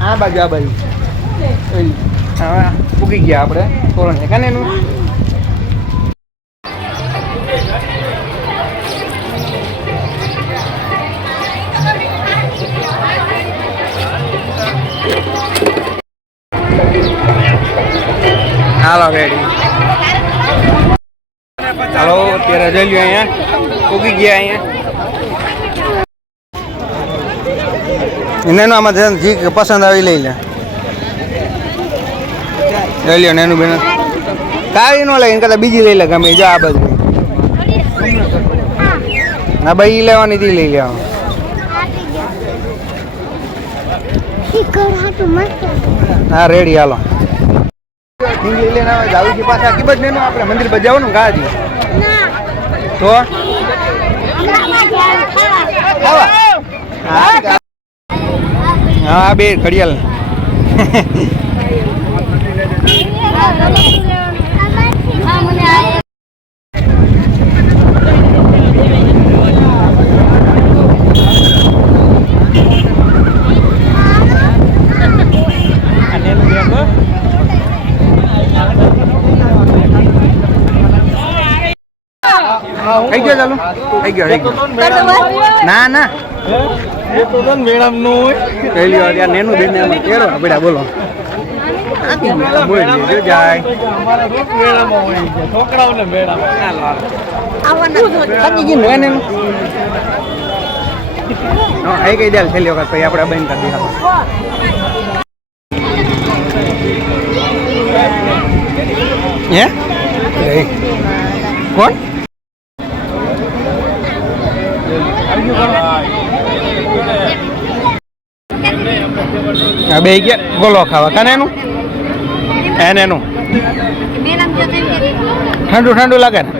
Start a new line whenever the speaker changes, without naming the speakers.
આ બાજુ આ બાજુ. હવે મૂકી ગયા આપણે તોરણ કાને એનું હાલો રેડી હાલો અત્યારે જઈ લ્યો અહીંયા. ઉગી ગયા અહીંયા. એનું આમાં જી પસંદ આવી લઈ લે. લઈ લ્યો નેનું બેન. કાળી ન લે કદાચ બીજી લઈ લે ગમે જો આ બાજુ. ના ભાઈ લેવાની તી લઈ લેવા હા રેડી હાલો. હિંગ લઈ જાવું છે પાછા કી બજ નહીં આપણે મંદિર બજાવવાનું ગાજી તો? હા હા બે ઘડિયાળ. થઈ ગયો ચાલુ થઈ ગયો થઈ ગયો ના ના કહી લ્યો ત્યાં નેનું બેન એમાં કેળો આપડે બોલો આથી મેળા બોલ જો જાય થાકી ગયું ને એનું હા આઈ ગઈ દેલ છેલ્લી વખત પછી આપણે બંધ કરી દીધા હે એ. કોણ આ બે ગયા. ગોલો ખાવા. કાને એનું? એને એનું. ઠંડુ ઠંડુ લાગે ને?